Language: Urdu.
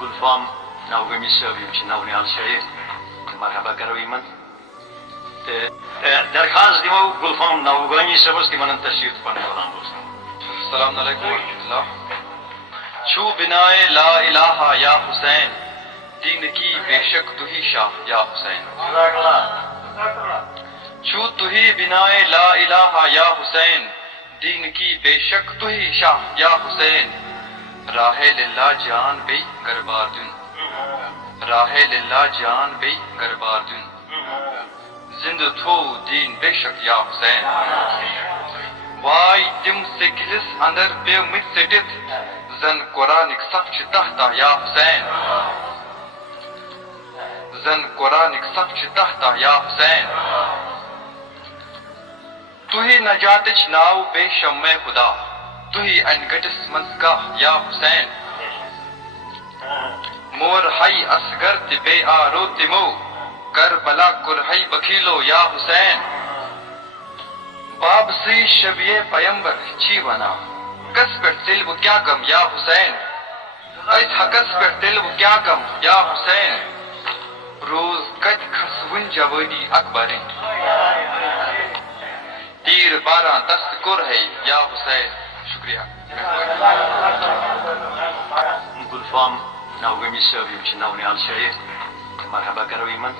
گلفام ناوگمی صاحب یم چھ نونیال شریف مرحبا کرو یمن درخواست دمو گلفام ناوگمی صاحبس تمن تشریف پن کلام بوزن. السلام علیکم ورحمۃ اللہ. چھو بنائے لا الہ یا حسین دین کی بے شک تو ہی شاہ یا حسین. چھو تو ہی بنائے لا الہ یا حسین دین کی بے شک تو ہی شاہ یا حسین. راہ للہ جان بی گربار دن راہ للہ جان بی گربار دن زند تھو دین بے شک یا حسین. وائی تم سکلس اندر پیو مت سٹت زن قرآنک صف چھ تحتا یا حسین. زن قرآنک صف چھ تحتا یا حسین. تو ہی نجاتچ ناو بے شمع خدا تو ہی انگٹس منسگاہ یا حسین. مور ہائی اصغر تی بے آرو تیمو کربلا کرہی بکھیلو یا حسین. باب سی شبیہ پیمبر چھی ونا کس پر دل وہ کیا کم یا حسین. اس حقس پر دل وہ کیا کم یا حسین. روز کج خسون جوانی اکبرین تیر بارہ دست کر ہے یا حسین. شکریہ. گلفام ناوگمی صاحب یم چھ نونیال شریف مرحبا کرو یمن